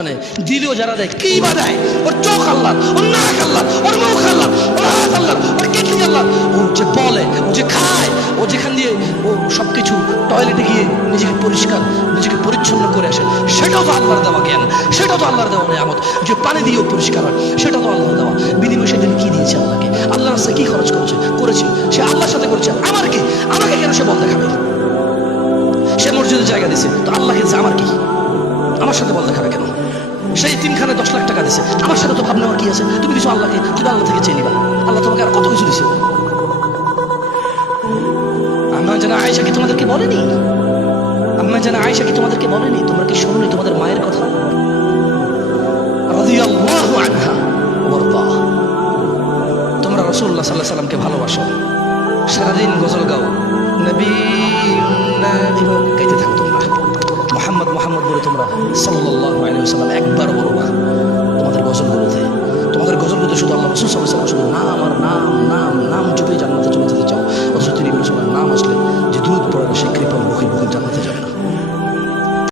দিলেও যারা দেয় কি বা দেয়, ওর চোখ আল্লাহ, ওর নাক আল্লাহ, ওর মুখ আল্লাহ, ওর হাত আল্লাহ, ওর কিডনি আল্লাহ, ও যে বলে, ও যে খায়, ও যেখান দিয়ে ও সবকিছু টয়লেটে গিয়ে নিজেকে পরিষ্কার, নিজেকে পরিচ্ছন্ন করে আসে, সেটাও তো আল্লাহর দেওয়া জ্ঞান, সেটাও তো আল্লাহর দেওয়া নিয়ামত। যে পানি দিয়েও পরিষ্কার হয়, সেটাও তো আল্লাহর দেওয়া। বিনিময় সেদিন কি দিয়েছে আল্লাহকে? আল্লাহর রাস্তায় কি খরচ করেছে সে আল্লাহর সাথে করেছে। আমার কি? আমাকে কেন সে বল দেখাবে? সে মসজিদের জায়গা দিছে, তো আল্লাহকে আমার কি? আমার সাথে বল দেখাবে কেন? সেই তিনখানে 10 লাখ টাকা দিছে, আমার সাথে তো ভাবনা কি আছে? তুমি দিছো আল্লাহকে, তুমি আল্লাহ থেকে চেয়ে নিবা। আল্লাহ তোমাকে আর কত কিছু দিছে। আম্মা জানা আয়েশা কি তোমাদেরকে বলেনি? আম্মা জানা আয়েশা কি তোমাদেরকে বলেনি? তোমরা কি শোনোনি তোমাদের মায়ের কথা? রাদিয়াল্লাহু আনহা ওয়ারদা। তোমরা রাসূলুল্লাহ সাল্লাল্লাহু আলাইহি সাল্লামকে ভালোবাসো, সারাদিন গজল গাও, নবী গাইতে থাকো। তোমরা মোহাম্মদ মোহাম্মদ বলে তোমরা সাল্লাল্লাহু আলাইহি ওয়াসাল্লাম একবার বলো না তোমাদের গজলগুলোতে। তোমাদের গজলগুলোতে শুধু আল্লাহ রাসূল সাল্লাল্লাহু আলাইহি ওয়াসাল্লাম